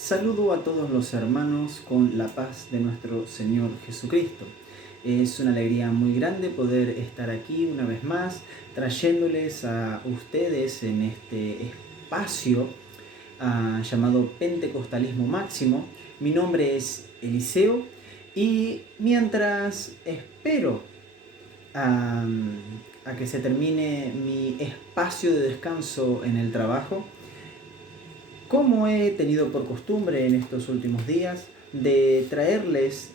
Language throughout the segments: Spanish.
Saludo a todos los hermanos con la paz de nuestro Señor Jesucristo. Es una alegría muy grande poder estar aquí una vez más, trayéndoles a ustedes en este espacio llamado Pentecostalismo Máximo. Mi nombre es Eliseo y mientras espero a que se termine mi espacio de descanso en el trabajo, como he tenido por costumbre en estos últimos días, de traerles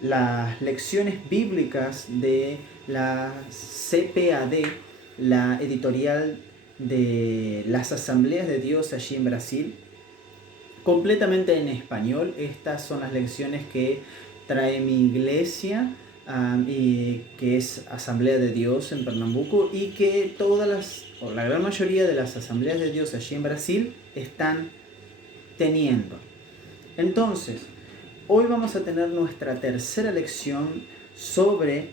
las lecciones bíblicas de la CPAD, la editorial de las Asambleas de Dios allí en Brasil, completamente en español. Estas son las lecciones que trae mi iglesia, y que es Asamblea de Dios en Pernambuco, y que la gran mayoría de las Asambleas de Dios allí en Brasil están teniendo. Entonces, hoy vamos a tener nuestra tercera lección sobre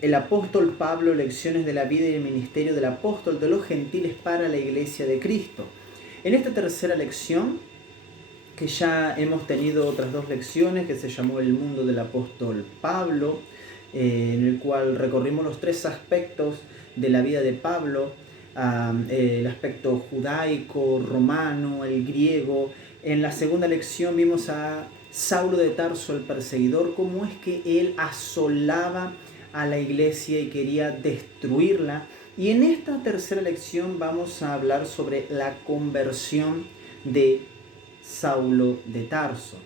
el apóstol Pablo, lecciones de la vida y el ministerio del apóstol de los gentiles para la iglesia de Cristo. En esta tercera lección, que ya hemos tenido otras dos lecciones, que se llamó El mundo del apóstol Pablo, en el cual recorrimos los tres aspectos de la vida de Pablo, el aspecto judaico, romano, el griego. En la segunda lección vimos a Saulo de Tarso, el perseguidor, cómo es que él asolaba a la iglesia y quería destruirla. Y en esta tercera lección vamos a hablar sobre la conversión de Saulo de Tarso.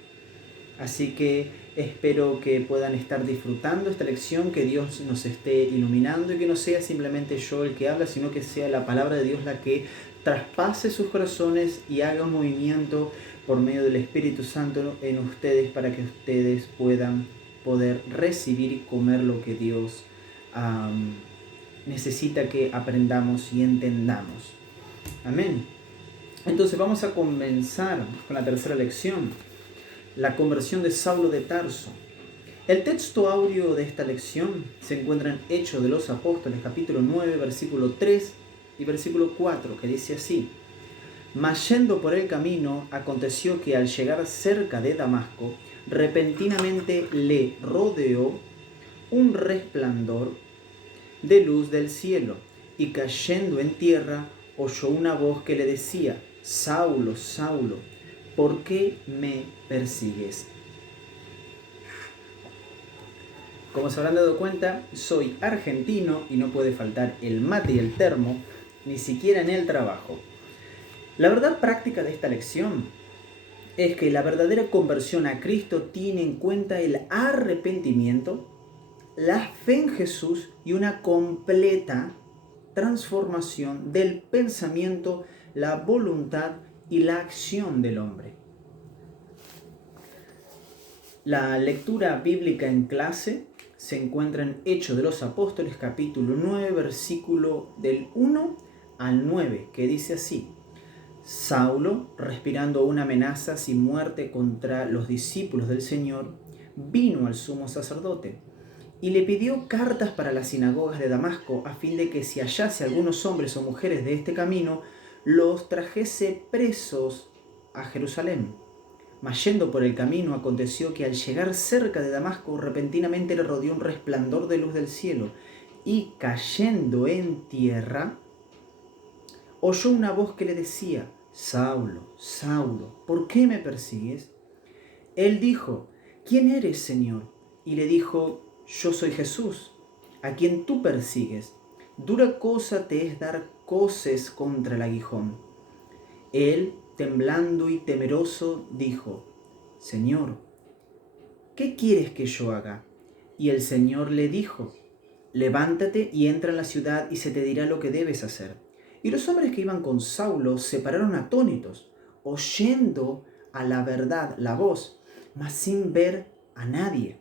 Así que espero que puedan estar disfrutando esta lección, que Dios nos esté iluminando y que no sea simplemente yo el que habla, sino que sea la palabra de Dios la que traspase sus corazones y haga un movimiento por medio del Espíritu Santo en ustedes, para que ustedes puedan poder recibir y comer lo que Dios necesita que aprendamos y entendamos. Amén. Entonces vamos a comenzar con la tercera lección, la conversión de Saulo de Tarso. El texto áureo de esta lección se encuentra en Hechos de los Apóstoles, capítulo 9, versículo 3 y versículo 4, que dice así: Mas yendo por el camino, aconteció que al llegar cerca de Damasco, repentinamente le rodeó un resplandor de luz del cielo, y cayendo en tierra, oyó una voz que le decía: Saulo, Saulo, ¿por qué me persigues? Como se habrán dado cuenta, soy argentino y no puede faltar el mate y el termo, ni siquiera en el trabajo. La verdad práctica de esta lección es que la verdadera conversión a Cristo tiene en cuenta el arrepentimiento, la fe en Jesús y una completa transformación del pensamiento, la voluntad y la acción del hombre. La lectura bíblica en clase se encuentra en Hechos de los Apóstoles, capítulo 9, versículo del 1 al 9, que dice así: Saulo, respirando una amenaza sin muerte contra los discípulos del Señor, vino al sumo sacerdote y le pidió cartas para las sinagogas de Damasco, a fin de que si hallase algunos hombres o mujeres de este camino, los trajese presos a Jerusalén. Mas yendo por el camino, aconteció que al llegar cerca de Damasco, repentinamente le rodeó un resplandor de luz del cielo, y cayendo en tierra, oyó una voz que le decía: Saulo, Saulo, ¿por qué me persigues? Él dijo: ¿Quién eres, Señor? Y le dijo: Yo soy Jesús, a quien tú persigues. Dura cosa te es dar coces contra el aguijón. Él, temblando y temeroso, dijo: Señor, ¿qué quieres que yo haga? Y el Señor le dijo: Levántate y entra en la ciudad, y se te dirá lo que debes hacer. Y los hombres que iban con Saulo se pararon atónitos, oyendo a la verdad la voz, mas sin ver a nadie.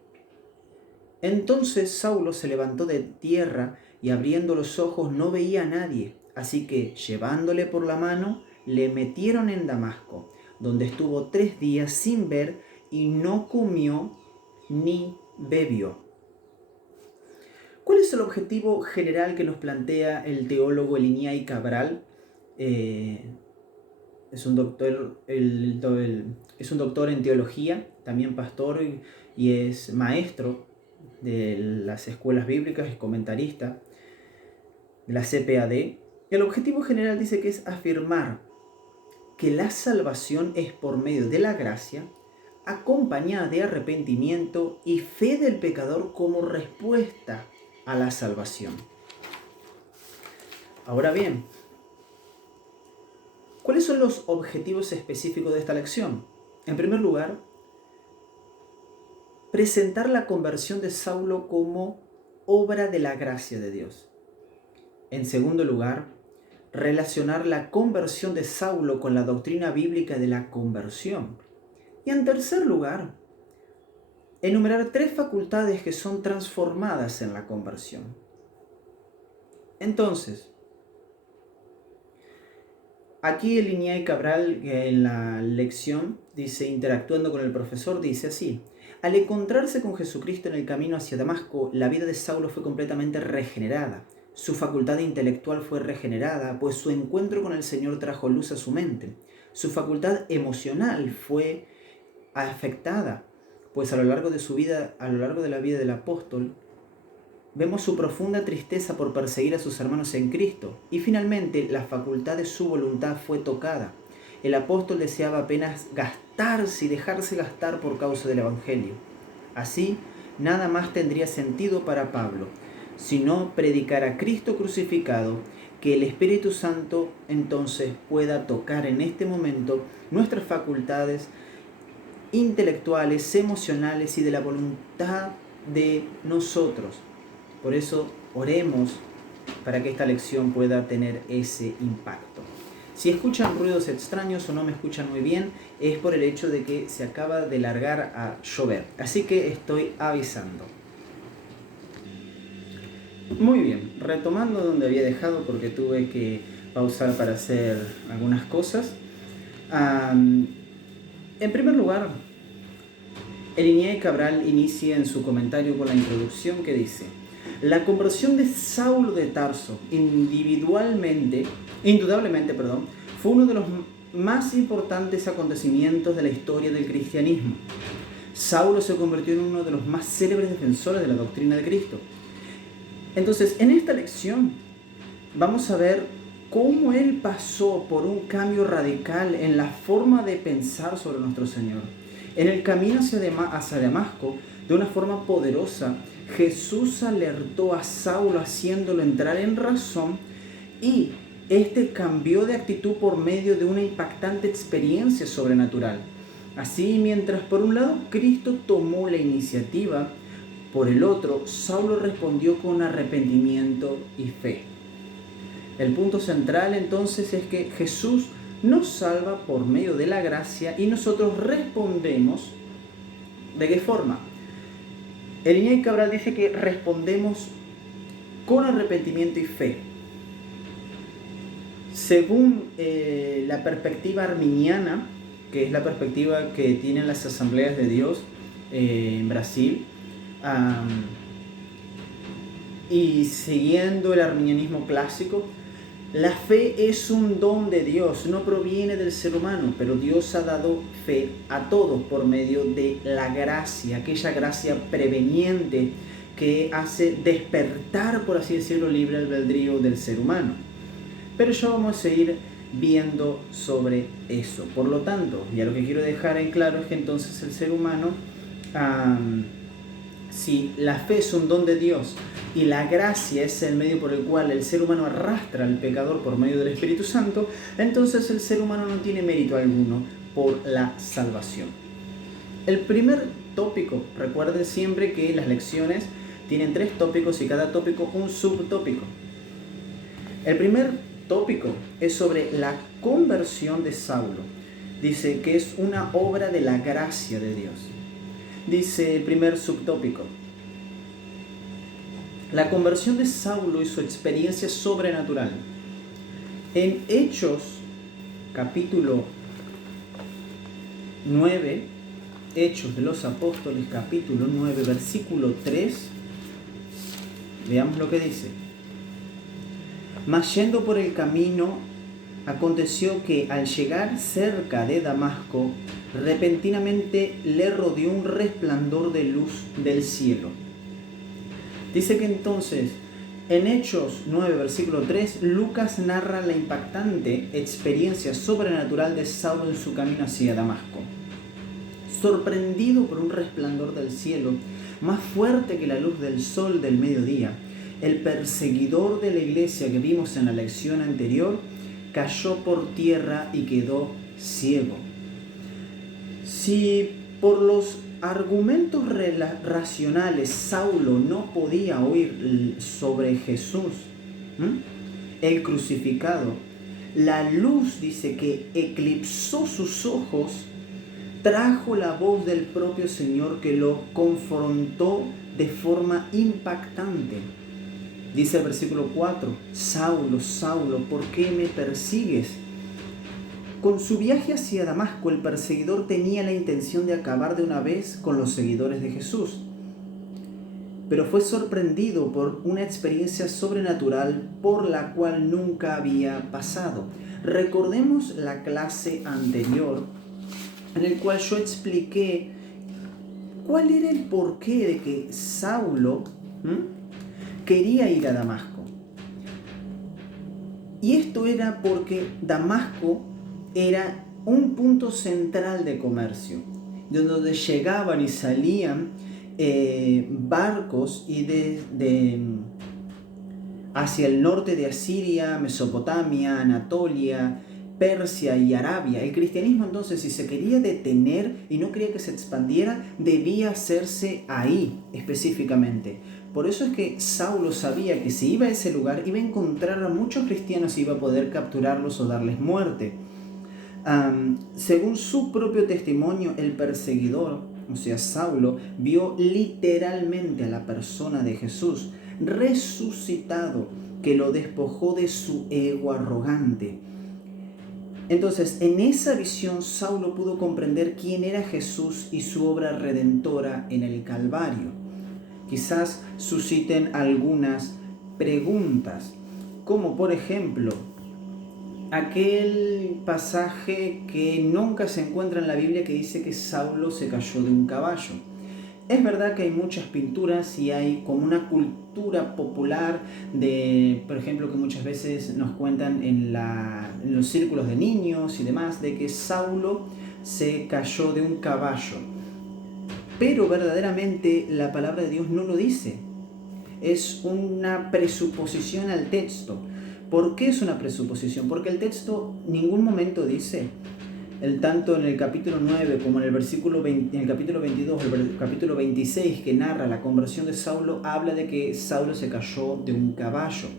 Entonces Saulo se levantó de tierra, y abriendo los ojos no veía a nadie. Así que, llevándole por la mano, le metieron en Damasco, donde estuvo 3 días sin ver, y no comió ni bebió. ¿Cuál es el objetivo general que nos plantea el teólogo Elías Cabral es un doctor, es un doctor en teología, también pastor y es maestro de las escuelas bíblicas, es comentarista de la CPAD. El objetivo general dice que es afirmar que la salvación es por medio de la gracia, acompañada de arrepentimiento y fe del pecador como respuesta a la salvación. Ahora bien, ¿cuáles son los objetivos específicos de esta lección? En primer lugar, presentar la conversión de Saulo como obra de la gracia de Dios. En segundo lugar, relacionar la conversión de Saulo con la doctrina bíblica de la conversión. Y en tercer lugar, enumerar 3 facultades que son transformadas en la conversión. Entonces, aquí el Iñay Cabral en la lección dice, interactuando con el profesor, dice así: al encontrarse con Jesucristo en el camino hacia Damasco, la vida de Saulo fue completamente regenerada. Su facultad intelectual fue regenerada, pues su encuentro con el Señor trajo luz a su mente. Su facultad emocional fue afectada, pues a lo largo de la vida del apóstol, vemos su profunda tristeza por perseguir a sus hermanos en Cristo. Y finalmente, la facultad de su voluntad fue tocada. El apóstol deseaba apenas gastarse y dejarse gastar por causa del Evangelio. Así, nada más tendría sentido para Pablo, sino predicar a Cristo crucificado, que el Espíritu Santo entonces pueda tocar en este momento nuestras facultades intelectuales, emocionales y de la voluntad de nosotros. Por eso oremos para que esta lección pueda tener ese impacto. Si escuchan ruidos extraños o no me escuchan muy bien, es por el hecho de que se acaba de largar a llover. Así que estoy avisando. Muy bien, retomando donde había dejado porque tuve que pausar para hacer algunas cosas. En primer lugar, el Iñay Cabral inicia en su comentario con la introducción que dice: la conversión de Saulo de Tarso indudablemente, fue uno de los más importantes acontecimientos de la historia del cristianismo. Saulo se convirtió en uno de los más célebres defensores de la doctrina de Cristo. Entonces, en esta lección vamos a ver cómo él pasó por un cambio radical en la forma de pensar sobre nuestro Señor. En el camino hacia Damasco, de una forma poderosa, Jesús alertó a Saulo haciéndolo entrar en razón y este cambió de actitud por medio de una impactante experiencia sobrenatural. Así, mientras por un lado Cristo tomó la iniciativa, por el otro, Saulo respondió con arrepentimiento y fe. El punto central entonces es que Jesús nos salva por medio de la gracia y nosotros respondemos. ¿De qué forma? El Iñay Cabral dice que respondemos con arrepentimiento y fe. Según la perspectiva arminiana, que es la perspectiva que tienen las asambleas de Dios en Brasil, y siguiendo el arminianismo clásico, la fe es un don de Dios, no proviene del ser humano, pero Dios ha dado fe a todos por medio de la gracia, aquella gracia preveniente que hace despertar, por así decirlo, libre albedrío del ser humano. Pero ya vamos a seguir viendo sobre eso. Por lo tanto, ya lo que quiero dejar en claro es que entonces el ser humano, si la fe es un don de Dios y la gracia es el medio por el cual el ser humano arrastra al pecador por medio del Espíritu Santo, entonces el ser humano no tiene mérito alguno por la salvación. El primer tópico, recuerden siempre que las lecciones tienen 3 tópicos y cada tópico un subtópico. El primer tópico es sobre la conversión de Saulo. Dice que es una obra de la gracia de Dios. Dice el primer subtópico: la conversión de Saulo y su experiencia sobrenatural. En Hechos, capítulo 9, Hechos de los Apóstoles, capítulo 9, versículo 3, veamos lo que dice. Mas yendo por el camino aconteció que al llegar cerca de Damasco, repentinamente le rodeó un resplandor de luz del cielo. Dice que entonces, en Hechos 9, versículo 3, Lucas narra la impactante experiencia sobrenatural de Saulo en su camino hacia Damasco. Sorprendido por un resplandor del cielo, más fuerte que la luz del sol del mediodía, el perseguidor de la iglesia que vimos en la lección anterior cayó por tierra y quedó ciego. Si por los argumentos racionales Saulo no podía oír sobre Jesús, el crucificado, la luz, dice, que eclipsó sus ojos, trajo la voz del propio Señor que lo confrontó de forma impactante. Dice el versículo 4, Saulo, Saulo, ¿por qué me persigues? Con su viaje hacia Damasco, el perseguidor tenía la intención de acabar de una vez con los seguidores de Jesús, pero fue sorprendido por una experiencia sobrenatural por la cual nunca había pasado. Recordemos la clase anterior en la cual yo expliqué cuál era el porqué de que Saulo quería ir a Damasco. Y esto era porque Damasco era un punto central de comercio, donde llegaban y salían barcos y hacia el norte de Asiria, Mesopotamia, Anatolia, Persia y Arabia. El cristianismo entonces, si se quería detener y no quería que se expandiera, debía hacerse ahí específicamente. Por eso es que Saulo sabía que si iba a ese lugar iba a encontrar a muchos cristianos y iba a poder capturarlos o darles muerte. Según su propio testimonio, el perseguidor, o sea Saulo, vio literalmente a la persona de Jesús resucitado, que lo despojó de su ego arrogante. Entonces, en esa visión, Saulo pudo comprender quién era Jesús y su obra redentora en el Calvario. Quizás susciten algunas preguntas, como por ejemplo, aquel pasaje que nunca se encuentra en la Biblia que dice que Saulo se cayó de un caballo. Es verdad que hay muchas pinturas y hay como una cultura popular de, por ejemplo, que muchas veces nos cuentan en los círculos de niños y demás, de que Saulo se cayó de un caballo. Pero verdaderamente la palabra de Dios no lo dice. Es una presuposición al texto. ¿Por qué es una presuposición? Porque el texto en ningún momento dice, tanto en el capítulo 9 como en el versículo 20, en el capítulo 22, el capítulo 26 que narra la conversión de Saulo, habla de que Saulo se cayó de un caballo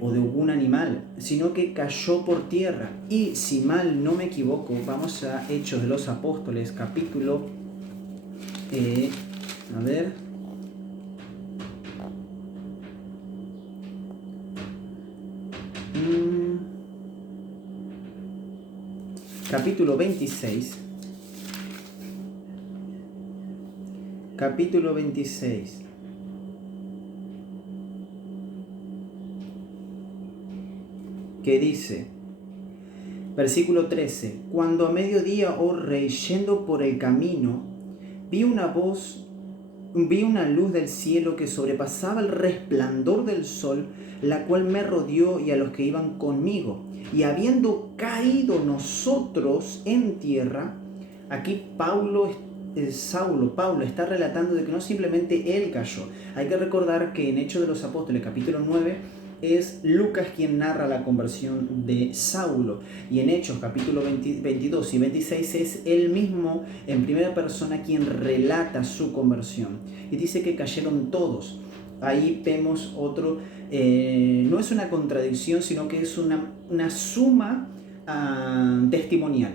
o de algún animal, sino que cayó por tierra. Y si mal no me equivoco, vamos a Hechos de los Apóstoles, capítulo, capítulo 26, que dice, versículo 13, cuando a mediodía, oh rey, yendo por el camino, vi una luz del cielo que sobrepasaba el resplandor del sol, la cual me rodeó y a los que iban conmigo. Y habiendo caído nosotros en tierra, aquí Pablo está relatando de que no simplemente él cayó. Hay que recordar que en Hechos de los Apóstoles, capítulo 9, es Lucas quien narra la conversión de Saulo, y en Hechos capítulo 22 y 26 es él mismo en primera persona quien relata su conversión, y dice que cayeron todos. Ahí vemos otro, no es una contradicción, sino que es una suma testimonial.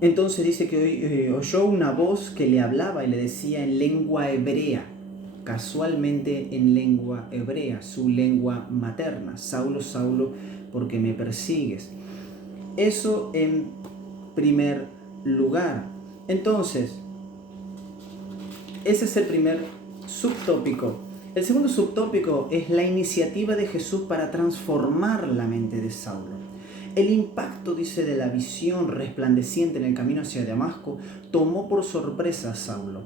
Entonces dice que oyó una voz que le hablaba y le decía en lengua hebrea, casualmente en lengua hebrea, su lengua materna, Saulo, Saulo, ¿por qué me persigues? Eso en primer lugar. Entonces, ese es el primer subtópico. El segundo subtópico es la iniciativa de Jesús para transformar la mente de Saulo. El impacto, dice, de la visión resplandeciente en el camino hacia Damasco tomó por sorpresa a Saulo,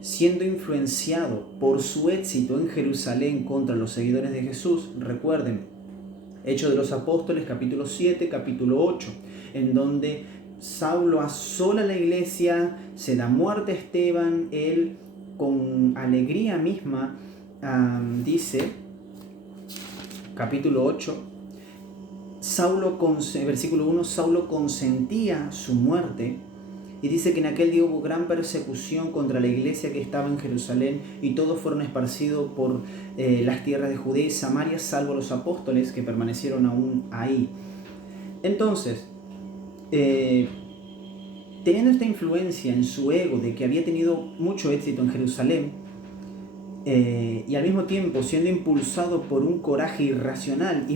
siendo influenciado por su éxito en Jerusalén contra los seguidores de Jesús. Recuerden, Hechos de los Apóstoles, capítulo 7, capítulo 8, en donde Saulo asola la iglesia, se da muerte a Esteban, él con alegría misma dice, capítulo 8, versículo 1, Saulo consentía su muerte, y dice que en aquel día hubo gran persecución contra la iglesia que estaba en Jerusalén, y todos fueron esparcidos por las tierras de Judea y Samaria, salvo los apóstoles que permanecieron aún ahí. Entonces, teniendo esta influencia en su ego de que había tenido mucho éxito en Jerusalén, y al mismo tiempo siendo impulsado por un coraje irracional y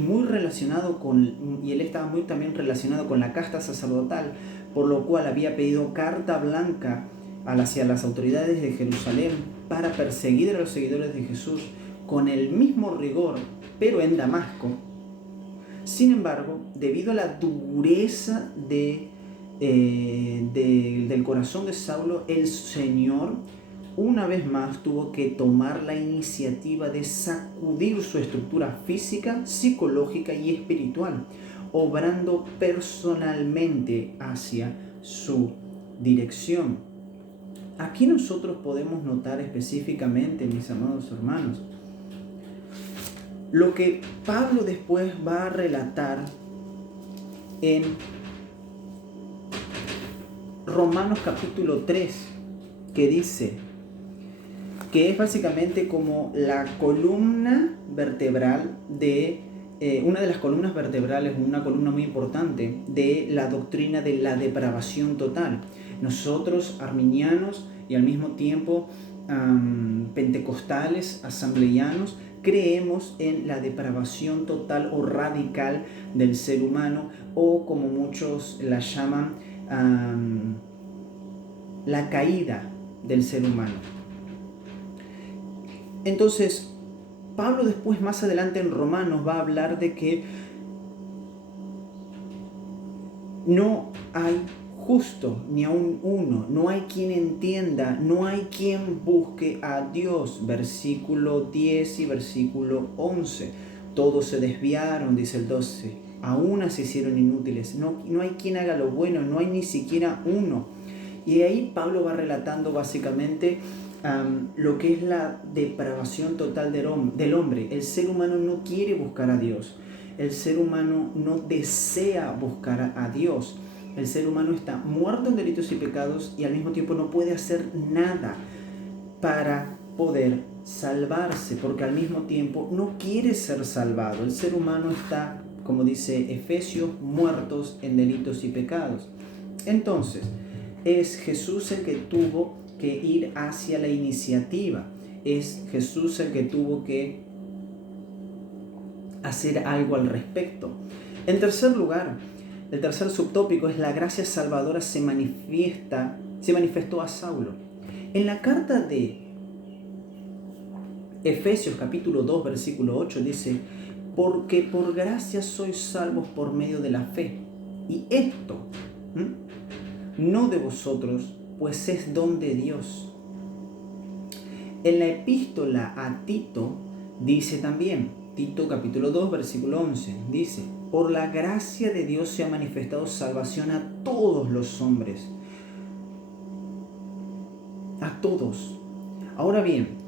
él estaba muy también relacionado con la casta sacerdotal, por lo cual había pedido carta blanca hacia las autoridades de Jerusalén para perseguir a los seguidores de Jesús con el mismo rigor, pero en Damasco. Sin embargo, debido a la dureza del corazón de Saulo, el Señor una vez más tuvo que tomar la iniciativa de sacudir su estructura física, psicológica y espiritual, obrando personalmente hacia su dirección. Aquí nosotros podemos notar específicamente, mis amados hermanos, lo que Pablo después va a relatar en Romanos capítulo 3, que dice que es básicamente como la columna vertebral una de las columnas vertebrales, una columna muy importante de la doctrina de la depravación total. Nosotros, arminianos y al mismo tiempo pentecostales, asambleyanos, creemos en la depravación total o radical del ser humano, o como muchos la llaman, la caída del ser humano. Entonces, Pablo después, más adelante en Romanos, va a hablar de que no hay justo ni aun uno, no hay quien entienda, no hay quien busque a Dios. Versículo 10 y versículo 11. Todos se desviaron, dice el 12, a una se hicieron inútiles. No hay quien haga lo bueno, no hay ni siquiera uno. Y ahí Pablo va relatando básicamente lo que es la depravación total del hombre. El ser humano no quiere buscar a Dios. El ser humano no desea buscar a Dios. El ser humano está muerto en delitos y pecados y al mismo tiempo no puede hacer nada para poder salvarse, porque al mismo tiempo no quiere ser salvado. El ser humano está, como dice Efesios, muertos en delitos y pecados. Entonces, es Jesús el que tuvo que ir hacia la iniciativa. Es Jesús el que tuvo que hacer algo al respecto. En tercer lugar, el tercer subtópico es la gracia salvadora se manifestó a Saulo. En la carta de Efesios capítulo 2 versículo 8 dice: porque por gracia sois salvos por medio de la fe, y esto no de vosotros, pues es don de Dios. En la epístola a Tito dice también, Tito capítulo 2 versículo 11, dice: por la gracia de Dios se ha manifestado salvación a todos los hombres. A todos. Ahora bien,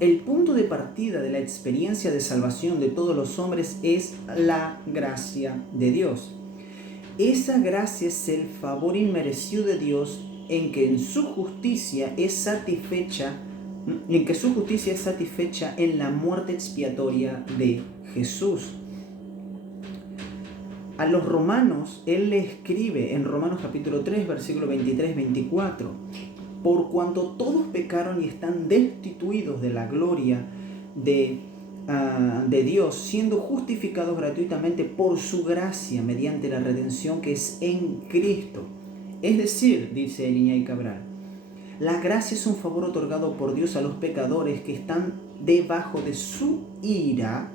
el punto de partida de la experiencia de salvación de todos los hombres es la gracia de Dios. Esa gracia es el favor inmerecido de Dios en que su justicia es satisfecha en la muerte expiatoria de Jesús. A los romanos, él le escribe en Romanos capítulo 3, versículo 23-24, por cuanto todos pecaron y están destituidos de la gloria de Dios, siendo justificados gratuitamente por su gracia mediante la redención que es en Cristo. Es decir, dice Eliñay Cabral, La gracia es un favor otorgado por Dios a los pecadores que están debajo de su ira.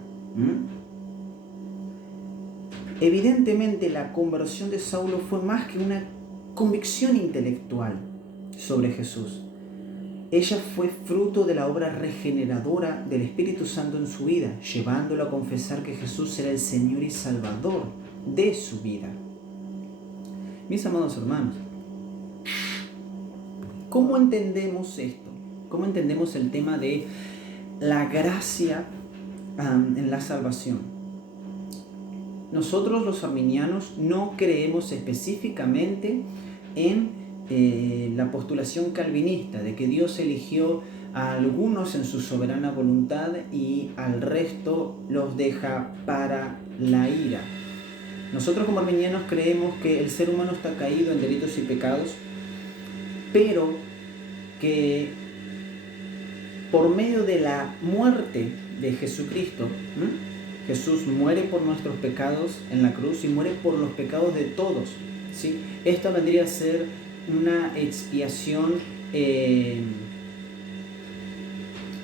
Evidentemente, la conversión de Saulo fue más que una convicción intelectual sobre Jesús. Ella fue fruto de la obra regeneradora del Espíritu Santo en su vida, llevándolo a confesar que Jesús era el Señor y Salvador de su vida. Mis amados hermanos, ¿cómo entendemos esto? ¿Cómo entendemos el tema de la gracia en la salvación? Nosotros los arminianos no creemos específicamente en la postulación calvinista de que Dios eligió a algunos en su soberana voluntad y al resto los deja para la ira. Nosotros como arminianos creemos que el ser humano está caído en delitos y pecados, pero que por medio de la muerte de Jesucristo, Jesús muere por nuestros pecados en la cruz y muere por los pecados de todos, ¿sí? Esto vendría a ser una expiación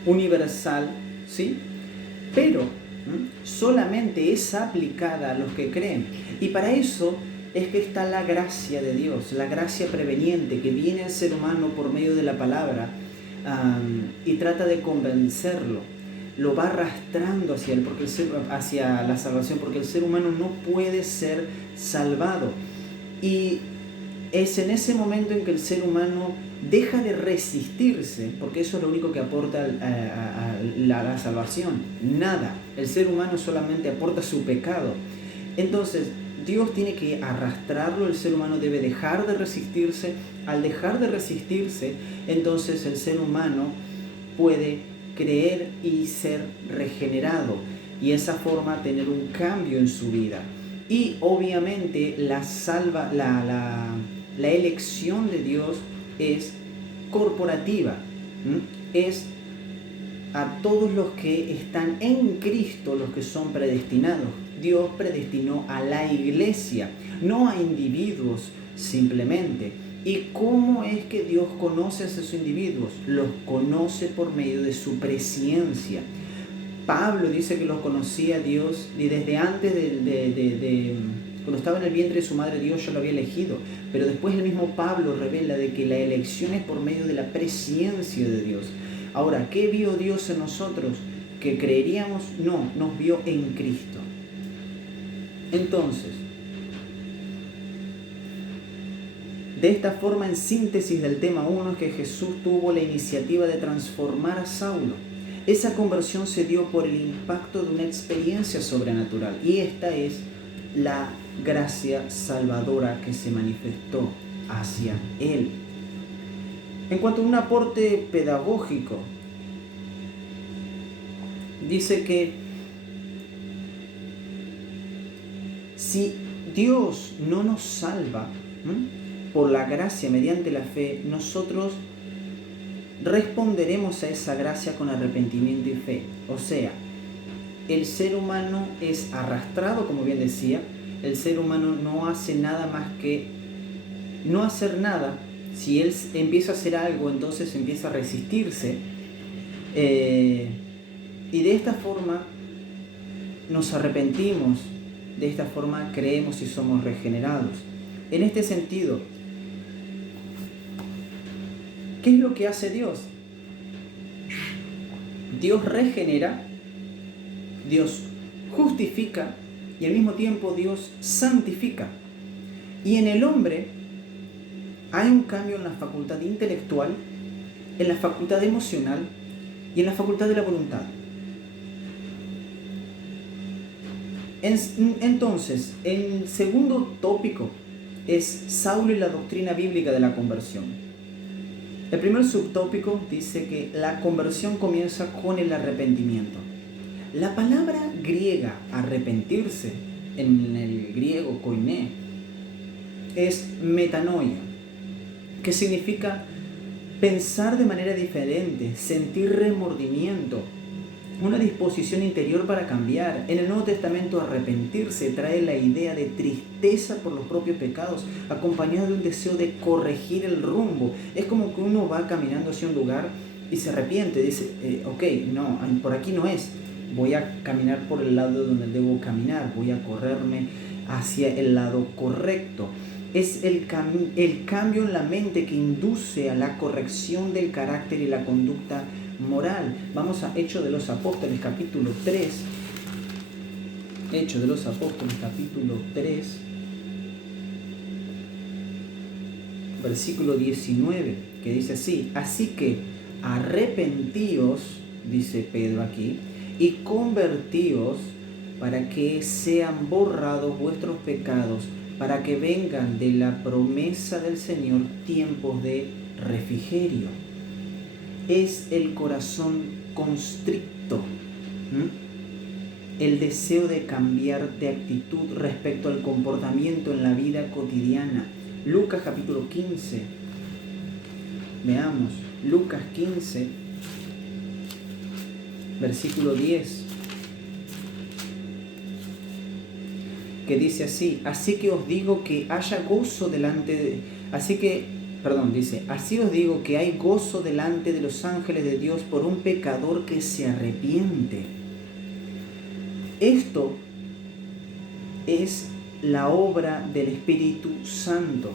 universal, ¿sí? Pero solamente es aplicada a los que creen. Y para eso es que está la gracia de Dios, la gracia preveniente que viene al ser humano por medio de la palabra y trata de convencerlo. Lo va arrastrando hacia la salvación, porque el ser humano no puede ser salvado. Y es en ese momento en que el ser humano deja de resistirse, porque eso es lo único que aporta a la salvación. Nada. El ser humano solamente aporta su pecado. Entonces, Dios tiene que arrastrarlo, el ser humano debe dejar de resistirse. Al dejar de resistirse, entonces el ser humano puede creer y ser regenerado, y de esa forma tener un cambio en su vida. Y obviamente la elección de Dios es corporativa, es a todos los que están en Cristo, los que son predestinados. Dios predestinó a la iglesia, no a individuos simplemente. ¿Y cómo es que Dios conoce a esos individuos? Los conoce por medio de su presciencia. Pablo dice que los conocía a Dios y desde antes cuando estaba en el vientre de su madre, Dios ya lo había elegido. Pero después el mismo Pablo revela de que la elección es por medio de la presciencia de Dios. Ahora, ¿qué vio Dios en nosotros? ¿Que creeríamos? No, nos vio en Cristo. Entonces, de esta forma, en síntesis del tema 1, es que Jesús tuvo la iniciativa de transformar a Saulo. Esa conversión se dio por el impacto de una experiencia sobrenatural, y esta es la gracia salvadora que se manifestó hacia él. En cuanto a un aporte pedagógico, dice que si Dios no nos salva por la gracia mediante la fe, nosotros responderemos a esa gracia con arrepentimiento y fe. O sea, el ser humano es arrastrado, como bien decía. El ser humano no hace nada más que no hacer nada. Si él empieza a hacer algo, entonces empieza a resistirse. Y de esta forma nos arrepentimos. De esta forma creemos y somos regenerados. En este sentido, ¿qué es lo que hace Dios? Dios regenera, Dios justifica y al mismo tiempo Dios santifica. Y en el hombre hay un cambio en la facultad intelectual, en la facultad emocional y en la facultad de la voluntad. Entonces, el segundo tópico es Saulo y la doctrina bíblica de la conversión. El primer subtópico dice que la conversión comienza con el arrepentimiento. La palabra griega arrepentirse, en el griego koiné, es metanoia, que significa pensar de manera diferente, sentir remordimiento, una disposición interior para cambiar. En el Nuevo Testamento, arrepentirse trae la idea de tristeza por los propios pecados, acompañado de un deseo de corregir el rumbo. Es como que uno va caminando hacia un lugar y se arrepiente, dice, ok, no, por aquí no es, voy a caminar por el lado donde debo caminar, voy a correrme hacia el lado correcto. Es el cambio en la mente que induce a la corrección del carácter y la conducta moral. Vamos a Hechos de los Apóstoles, capítulo 3. Hechos de los Apóstoles, capítulo 3, versículo 19, que dice así: así que arrepentíos, dice Pedro aquí, y convertíos para que sean borrados vuestros pecados, para que vengan de la promesa del Señor tiempos de refrigerio. Es el corazón constricto, el deseo de cambiar de actitud respecto al comportamiento en la vida cotidiana. Lucas capítulo 15, veamos, Lucas 15, versículo 10, que dice así: así que os digo que haya gozo delante de... así os digo que hay gozo delante de los ángeles de Dios por un pecador que se arrepiente. Esto es la obra del Espíritu Santo.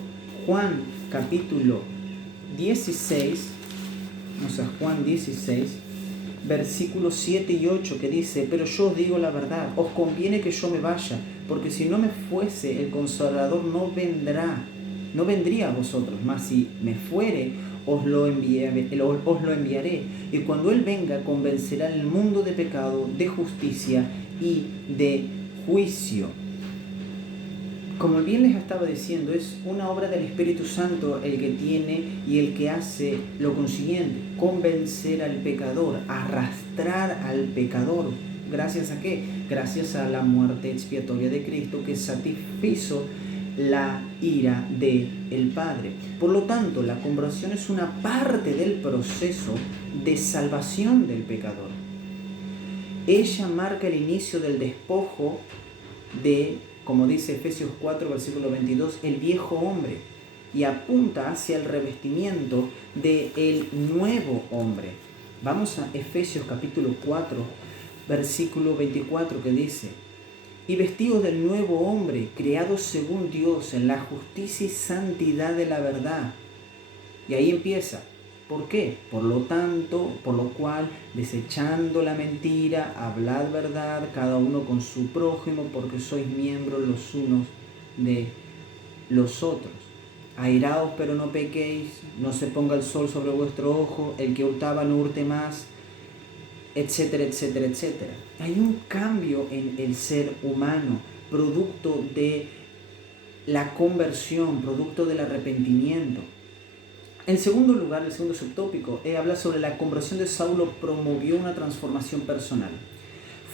Juan capítulo 16, Juan 16, versículos 7 y 8, que dice: pero yo os digo la verdad, os conviene que yo me vaya, porque si no me fuese, el Consolador no vendría a vosotros, mas si me fuere, os lo enviaré. Y cuando Él venga, convencerá al mundo de pecado, de justicia y de juicio. Como bien les estaba diciendo, es una obra del Espíritu Santo el que tiene y el que hace lo consiguiente: convencer al pecador, arrastrar al pecador. ¿Gracias a qué? Gracias a la muerte expiatoria de Cristo, que satisfizo la ira del Padre. Por lo tanto, la conversión es una parte del proceso de salvación del pecador. Ella marca el inicio del despojo de, como dice Efesios 4, versículo 22, el viejo hombre, y apunta hacia el revestimiento del nuevo hombre. Vamos a Efesios capítulo 4, versículo 24, que dice: y vestidos del nuevo hombre, creados según Dios en la justicia y santidad de la verdad. Y ahí empieza. ¿Por qué? Por lo cual, desechando la mentira, hablad verdad, cada uno con su prójimo, porque sois miembros los unos de los otros. Airaos, pero no pequéis, no se ponga el sol sobre vuestro ojo, el que hurtaba no hurte más, etcétera, etcétera, etcétera. Hay un cambio en el ser humano, producto de la conversión, producto del arrepentimiento. En segundo lugar, el segundo subtópico habla sobre la conversión de Saulo promovió una transformación personal.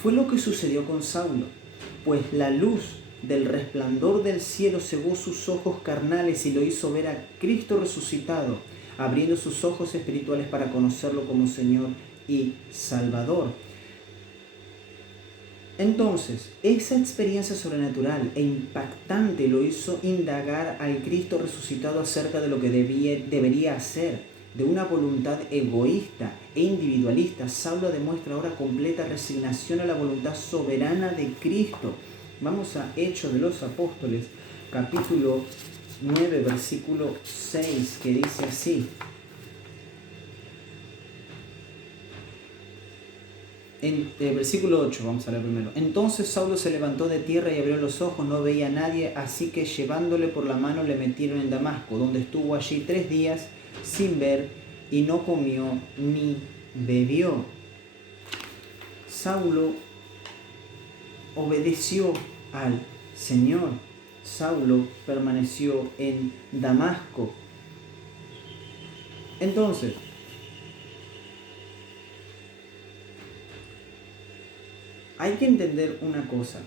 Fue lo que sucedió con Saulo, pues la luz del resplandor del cielo cegó sus ojos carnales y lo hizo ver a Cristo resucitado, abriendo sus ojos espirituales para conocerlo como Señor y Salvador. Entonces, esa experiencia sobrenatural e impactante lo hizo indagar al Cristo resucitado acerca de lo que debería hacer. De una voluntad egoísta e individualista, Saulo demuestra ahora completa resignación a la voluntad soberana de Cristo. Vamos a Hechos de los Apóstoles, capítulo 9, versículo 6, que dice así: en el versículo 8, vamos a leer primero. Entonces Saulo se levantó de tierra y abrió los ojos, no veía a nadie, así que llevándole por la mano le metieron en Damasco, donde estuvo allí 3 días sin ver y no comió ni bebió. Saulo obedeció al Señor. Saulo permaneció en Damasco. Entonces, hay que entender una cosa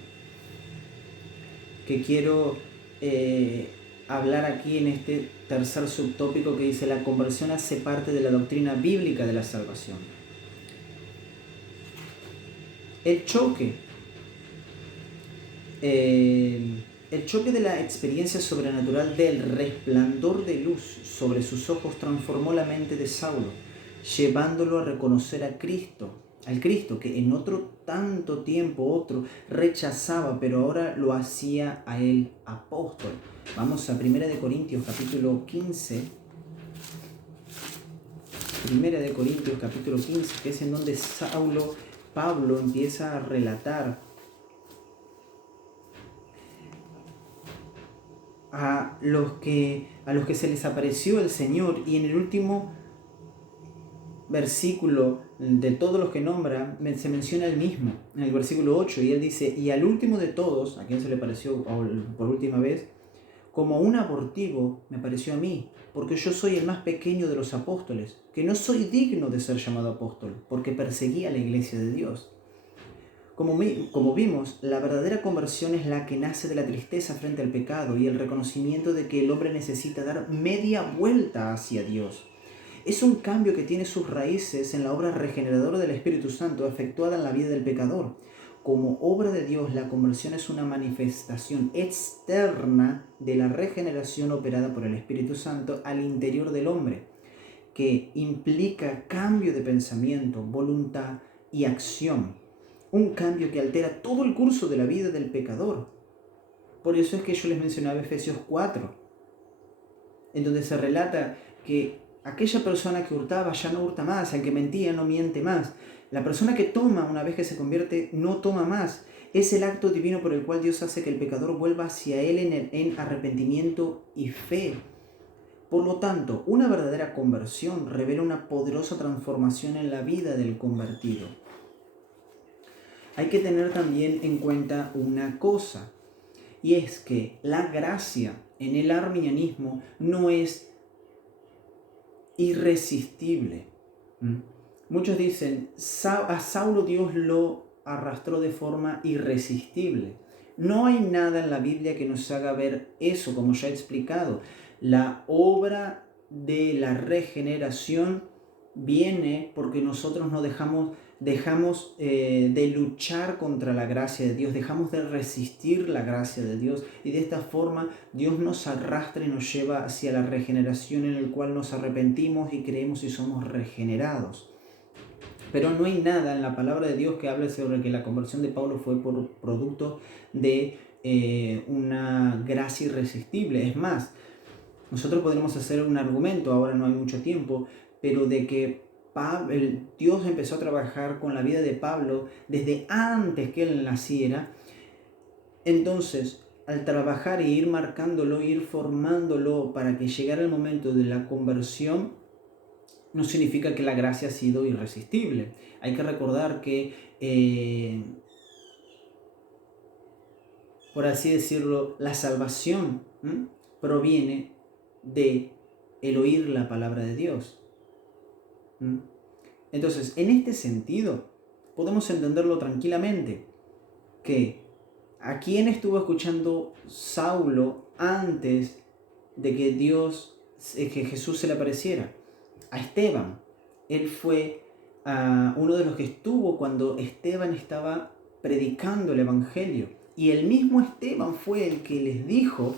que quiero hablar aquí en este tercer subtópico, que dice: la conversión hace parte de la doctrina bíblica de la salvación. El choque, el choque de la experiencia sobrenatural del resplandor de luz sobre sus ojos transformó la mente de Saulo, llevándolo a reconocer a Cristo, al Cristo que en otro tanto tiempo rechazaba, pero ahora lo hacía a él apóstol. Vamos a 1 Corintios capítulo 15. 1 Corintios capítulo 15, que es en donde Pablo empieza a relatar a los que se les apareció el Señor, y en el último versículo de todos los que nombra se menciona el mismo, en el versículo 8, y él dice: y al último de todos, a quien se le apareció por última vez, como un abortivo me pareció a mí, porque yo soy el más pequeño de los apóstoles, que no soy digno de ser llamado apóstol, porque perseguía a la iglesia de Dios. Como vimos, la verdadera conversión es la que nace de la tristeza frente al pecado y el reconocimiento de que el hombre necesita dar media vuelta hacia Dios. Es un cambio que tiene sus raíces en la obra regeneradora del Espíritu Santo efectuada en la vida del pecador. Como obra de Dios, la conversión es una manifestación externa de la regeneración operada por el Espíritu Santo al interior del hombre, que implica cambio de pensamiento, voluntad y acción. Un cambio que altera todo el curso de la vida del pecador. Por eso es que yo les mencionaba Efesios 4, en donde se relata que aquella persona que hurtaba ya no hurta más, el que mentía no miente más. La persona que toma, una vez que se convierte, no toma más. Es el acto divino por el cual Dios hace que el pecador vuelva hacia Él en arrepentimiento y fe. Por lo tanto, una verdadera conversión revela una poderosa transformación en la vida del convertido. Hay que tener también en cuenta una cosa, y es que la gracia en el arminianismo no es irresistible. Muchos dicen, a Saulo Dios lo arrastró de forma irresistible. No hay nada en la Biblia que nos haga ver eso, como ya he explicado. La obra de la regeneración viene porque nosotros no dejamos de luchar contra la gracia de Dios, dejamos de resistir la gracia de Dios, y de esta forma Dios nos arrastra y nos lleva hacia la regeneración, en el cual nos arrepentimos y creemos y somos regenerados. Pero no hay nada en la palabra de Dios que hable sobre que la conversión de Pablo fue por producto de una gracia irresistible. Es más, nosotros podremos hacer un argumento, ahora no hay mucho tiempo, pero de que Dios empezó a trabajar con la vida de Pablo desde antes que él naciera. Entonces, al trabajar e ir marcándolo, ir formándolo para que llegara el momento de la conversión, no significa que la gracia ha sido irresistible. Hay que recordar que, por así decirlo, la salvación proviene de el oír la palabra de Dios. Entonces, en este sentido, podemos entenderlo tranquilamente, que a quién estuvo escuchando Saulo antes de que que Jesús se le apareciera. A Esteban. Él fue uno de los que estuvo cuando Esteban estaba predicando el Evangelio. Y el mismo Esteban fue el que les dijo,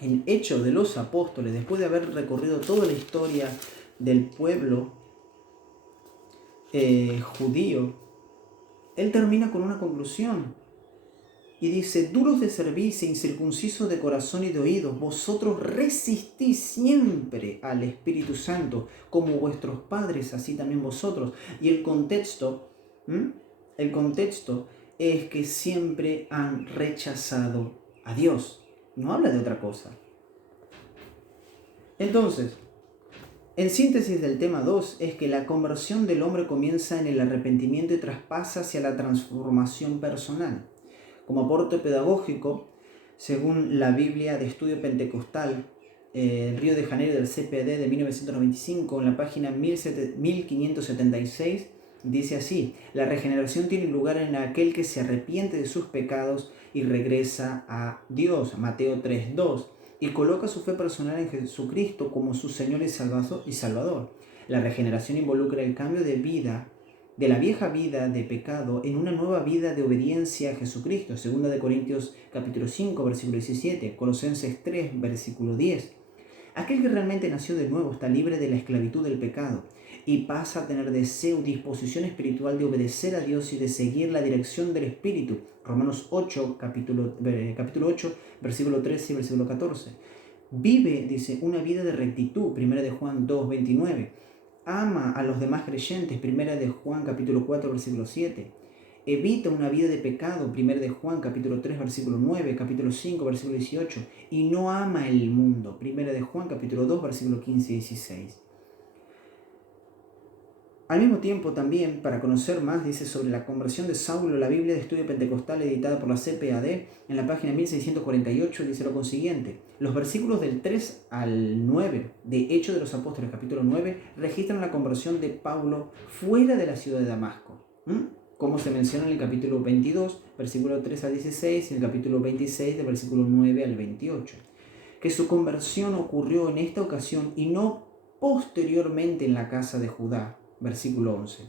en Hechos de los Apóstoles, después de haber recorrido toda la historia del pueblo judío, él termina con una conclusión. Y dice: duros de cerviz e incircuncisos de corazón y de oídos, vosotros resistís siempre al Espíritu Santo, como vuestros padres, así también vosotros. Y el contexto es que siempre han rechazado a Dios. No habla de otra cosa. Entonces, en síntesis del tema 2, es que la conversión del hombre comienza en el arrepentimiento y traspasa hacia la transformación personal. Como aporte pedagógico, según la Biblia de Estudio Pentecostal, Río de Janeiro del CPD de 1995, en la página 1576, dice así: la regeneración tiene lugar en aquel que se arrepiente de sus pecados y regresa a Dios, Mateo 3:2, y coloca su fe personal en Jesucristo como su Señor y Salvador. La regeneración involucra el cambio de vida de la vieja vida de pecado en una nueva vida de obediencia a Jesucristo. 2 Corintios capítulo 5, versículo 17, Colosenses 3, versículo 10. Aquel que realmente nació de nuevo está libre de la esclavitud del pecado y pasa a tener deseo y disposición espiritual de obedecer a Dios y de seguir la dirección del Espíritu. Romanos 8, capítulo 8, versículo 13 y versículo 14. Vive, dice, una vida de rectitud, 1 de Juan 2, 29. Ama a los demás creyentes, 1 de Juan capítulo 4, versículo 7. Evita una vida de pecado, 1 de Juan capítulo 3, versículo 9, capítulo 5, versículo 18. Y no ama el mundo, 1 de Juan capítulo 2, versículo 15 y 16. Al mismo tiempo también, para conocer más, dice sobre la conversión de Saulo, la Biblia de Estudio Pentecostal editada por la CPAD, en la página 1648, dice lo consiguiente. Los versículos del 3 al 9 de Hechos de los Apóstoles, capítulo 9, registran la conversión de Pablo fuera de la ciudad de Damasco, como se menciona en el capítulo 22, versículo 3 al 16, y en el capítulo 26, del versículo 9 al 28. Que su conversión ocurrió en esta ocasión y no posteriormente en la casa de Judá. Versículo 11.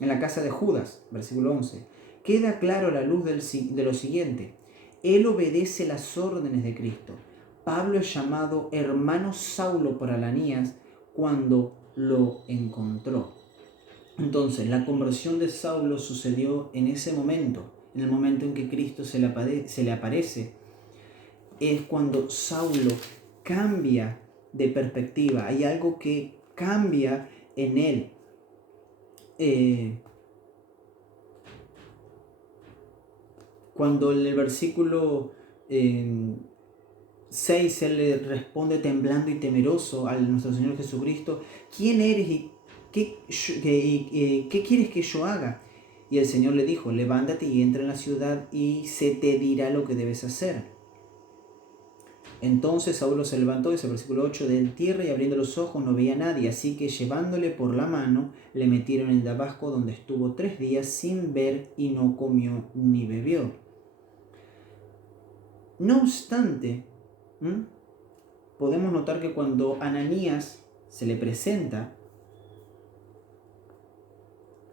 En la casa de Judas, versículo 11, queda claro a la luz de lo siguiente. Él obedece las órdenes de Cristo. Pablo es llamado hermano Saulo por Ananías cuando lo encontró. Entonces, la conversión de Saulo sucedió en ese momento, en el momento en que Cristo se le aparece. Es cuando Saulo cambia de perspectiva. Hay algo que cambia en él. Cuando en el versículo 6 él le responde temblando y temeroso a nuestro Señor Jesucristo: ¿quién eres y qué quieres que yo haga? Y el Señor le dijo: levántate y entra en la ciudad y se te dirá lo que debes hacer. Entonces Saulo se levantó, dice el versículo 8, de tierra, y abriendo los ojos no veía a nadie, así que llevándole por la mano le metieron en Damasco, donde estuvo 3 días sin ver y no comió ni bebió. No obstante, podemos notar que cuando Ananías se le presenta,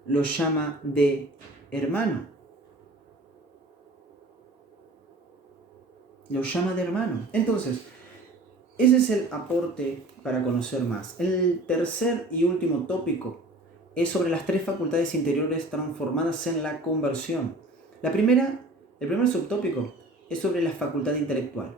lo llama de hermano. Lo llama de hermano. Entonces, ese es el aporte para conocer más. El tercer y último tópico es sobre las 3 facultades interiores transformadas en la conversión. El primer subtópico es sobre la facultad intelectual.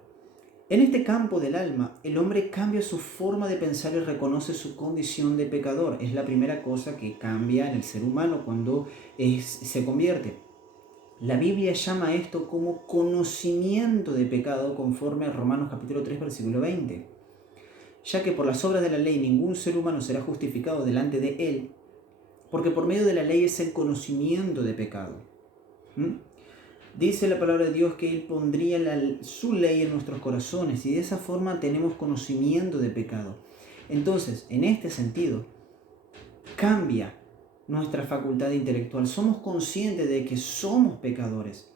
En este campo del alma, el hombre cambia su forma de pensar y reconoce su condición de pecador. Es la primera cosa que cambia en el ser humano cuando se convierte. La Biblia llama esto como conocimiento de pecado, conforme a Romanos capítulo 3, versículo 20. Ya que por las obras de la ley ningún ser humano será justificado delante de él, porque por medio de la ley es el conocimiento de pecado. Dice la palabra de Dios que Él pondría su ley en nuestros corazones, y de esa forma tenemos conocimiento de pecado. Entonces, en este sentido, cambia nuestra facultad intelectual. Somos conscientes de que somos pecadores.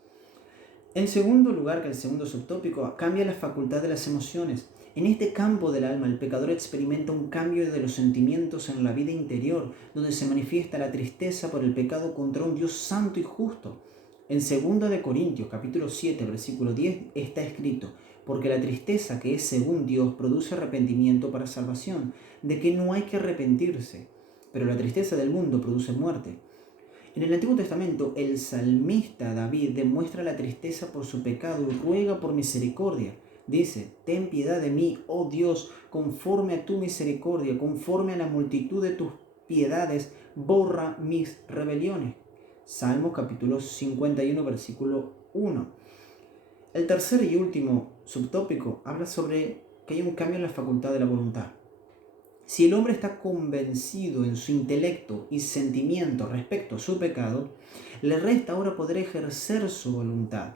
En segundo lugar, que el segundo subtópico, cambia la facultad de las emociones. En este campo del alma, el pecador experimenta un cambio de los sentimientos en la vida interior, donde se manifiesta la tristeza por el pecado contra un Dios santo y justo. En 2 Corintios, capítulo 7, versículo 10, está escrito: porque la tristeza que es según Dios produce arrepentimiento para salvación, de que no hay que arrepentirse, pero la tristeza del mundo produce muerte. En el Antiguo Testamento, el salmista David demuestra la tristeza por su pecado y ruega por misericordia. Dice: ten piedad de mí, oh Dios, conforme a tu misericordia, conforme a la multitud de tus piedades, borra mis rebeliones. Salmo capítulo 51, versículo 1. El tercer y último subtópico habla sobre que hay un cambio en la facultad de la voluntad. Si el hombre está convencido en su intelecto y sentimiento respecto a su pecado, le resta ahora poder ejercer su voluntad.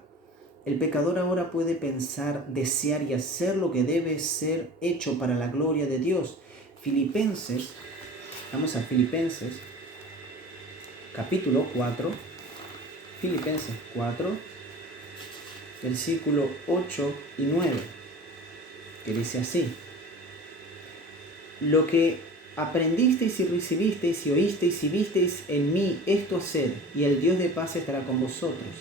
El pecador ahora puede pensar, desear y hacer lo que debe ser hecho para la gloria de Dios. Vamos a Filipenses, capítulo 4, Filipenses 4, versículo 8 y 9, que dice así: lo que aprendisteis y recibisteis y oísteis y visteis en mí, esto haced, y el Dios de paz estará con vosotros.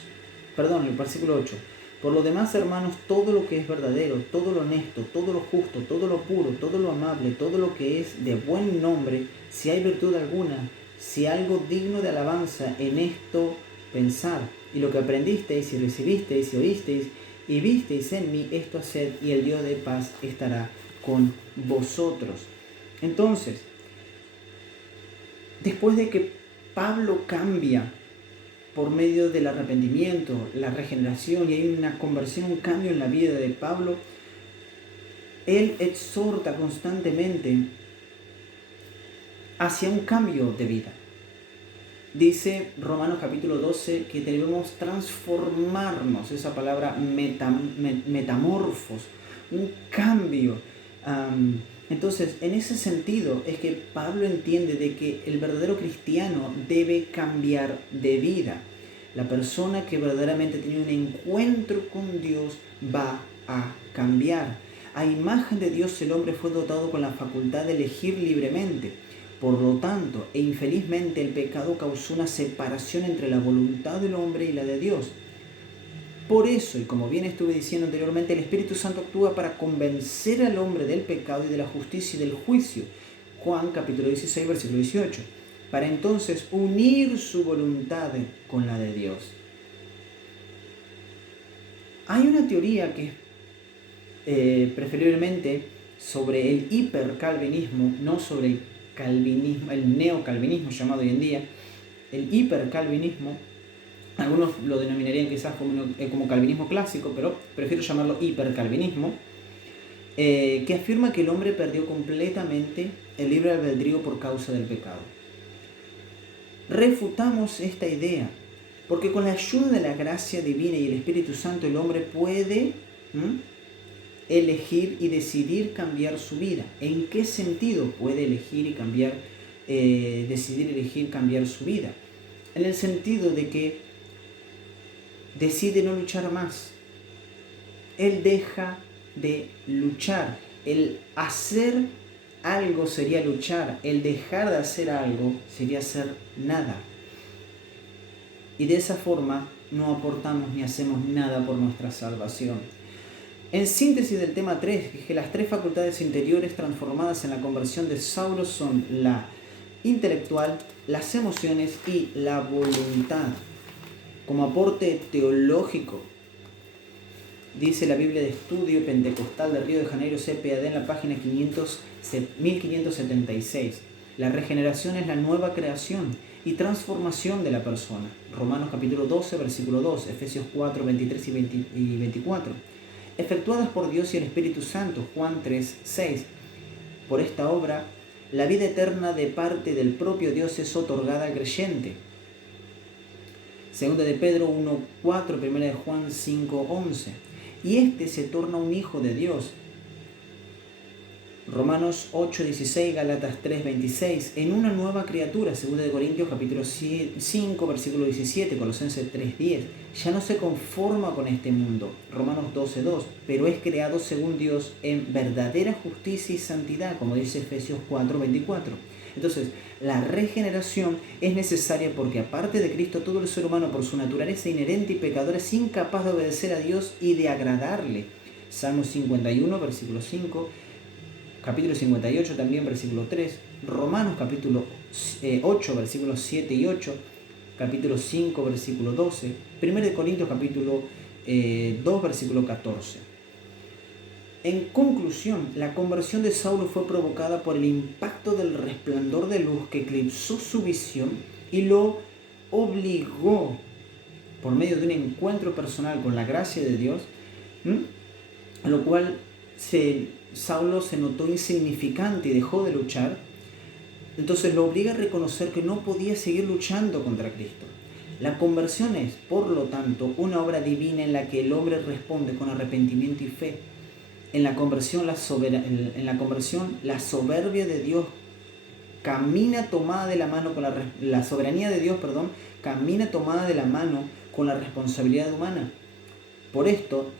Perdón, el versículo 8. Por lo demás, hermanos, todo lo que es verdadero, todo lo honesto, todo lo justo, todo lo puro, todo lo amable, todo lo que es de buen nombre, si hay virtud alguna, si algo digno de alabanza, en esto pensad. Y lo que aprendisteis y recibisteis y oísteis y visteis en mí, esto haced, y el Dios de paz estará con vosotros. Entonces, después de que Pablo cambia por medio del arrepentimiento, la regeneración, y hay una conversión, un cambio en la vida de Pablo, él exhorta constantemente hacia un cambio de vida. Dice Romanos capítulo 12 que debemos transformarnos, esa palabra metamorfos, un cambio. Entonces, en ese sentido es que Pablo entiende de que el verdadero cristiano debe cambiar de vida. La persona que verdaderamente tiene un encuentro con Dios va a cambiar. A imagen de Dios el hombre fue dotado con la facultad de elegir libremente. Por lo tanto, e infelizmente el pecado causó una separación entre la voluntad del hombre y la de Dios. Por eso, y como bien estuve diciendo anteriormente, el Espíritu Santo actúa para convencer al hombre del pecado y de la justicia y del juicio. Juan capítulo 16, versículo 18. Para entonces unir su voluntad con la de Dios. Hay una teoría que preferiblemente sobre el hipercalvinismo, no sobre el calvinismo, el neocalvinismo llamado hoy en día, el hipercalvinismo. Algunos lo denominarían quizás como calvinismo clásico, pero prefiero llamarlo hipercalvinismo, que afirma que el hombre perdió completamente el libre albedrío por causa del pecado. Refutamos esta idea, porque con la ayuda de la gracia divina y el Espíritu Santo el hombre puede elegir y decidir cambiar su vida. ¿En qué sentido puede elegir y cambiar, decidir elegir cambiar su vida? En el sentido de que decide no luchar más. Él deja de luchar. El hacer algo sería luchar. El dejar de hacer algo sería hacer nada. Y de esa forma no aportamos ni hacemos nada por nuestra salvación. En síntesis del tema 3, que las tres facultades interiores transformadas en la conversión de Saulo son la intelectual, las emociones y la voluntad. Como aporte teológico, dice la Biblia de Estudio Pentecostal de Río de Janeiro, CPAD, en la página 1576. La regeneración es la nueva creación y transformación de la persona. Romanos capítulo 12, versículo 2, Efesios 4, 23 y 24. Efectuadas por Dios y el Espíritu Santo, Juan 3, 6. Por esta obra, la vida eterna de parte del propio Dios es otorgada al creyente. Segunda de Pedro 1:4, primera de Juan 5:11. Y este se torna un hijo de Dios. Romanos 8:16, Gálatas 3:26. En una nueva criatura. Segunda de Corintios capítulo 5, versículo 17, Colosenses 3:10. Ya no se conforma con este mundo. Romanos 12:2. Pero es creado según Dios en verdadera justicia y santidad, como dice Efesios 4:24. Entonces, la regeneración es necesaria porque aparte de Cristo, todo el ser humano por su naturaleza inherente y pecadora es incapaz de obedecer a Dios y de agradarle. Salmo 51, versículo 5, capítulo 58 también, versículo 3, Romanos capítulo 8, versículos 7 y 8, capítulo 5, versículo 12, 1 de Corintios capítulo 2, versículo 14. En conclusión, la conversión de Saulo fue provocada por el impacto del resplandor de luz que eclipsó su visión y lo obligó, por medio de un encuentro personal con la gracia de Dios, a lo cual Saulo se notó insignificante y dejó de luchar. Entonces lo obliga a reconocer que no podía seguir luchando contra Cristo. La conversión es, por lo tanto, una obra divina en la que el hombre responde con arrepentimiento y fe. En la conversión, la soberbia de Dios camina tomada de la mano con la soberanía de Dios, camina tomada de la mano con la responsabilidad humana. Por esto,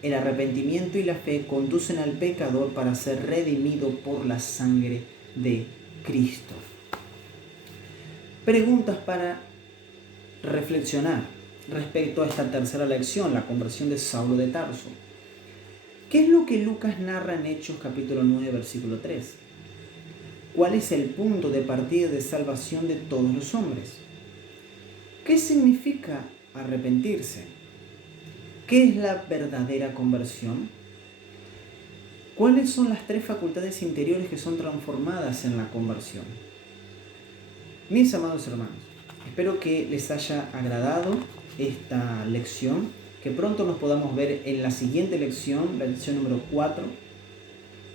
el arrepentimiento y la fe conducen al pecador para ser redimido por la sangre de Cristo. Preguntas para reflexionar respecto a esta tercera lección, la conversión de Saulo de Tarso. ¿Qué es lo que Lucas narra en Hechos capítulo 9, versículo 3? ¿Cuál es el punto de partida de salvación de todos los hombres? ¿Qué significa arrepentirse? ¿Qué es la verdadera conversión? ¿Cuáles son las 3 facultades interiores que son transformadas en la conversión? Mis amados hermanos, espero que les haya agradado esta lección, que pronto nos podamos ver en la siguiente lección, la lección número 4,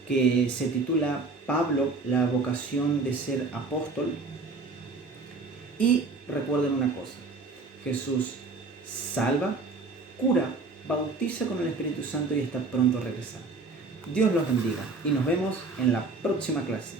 que se titula Pablo, la vocación de ser apóstol. Y recuerden una cosa: Jesús salva, cura, bautiza con el Espíritu Santo y está pronto a regresar. Dios los bendiga y nos vemos en la próxima clase.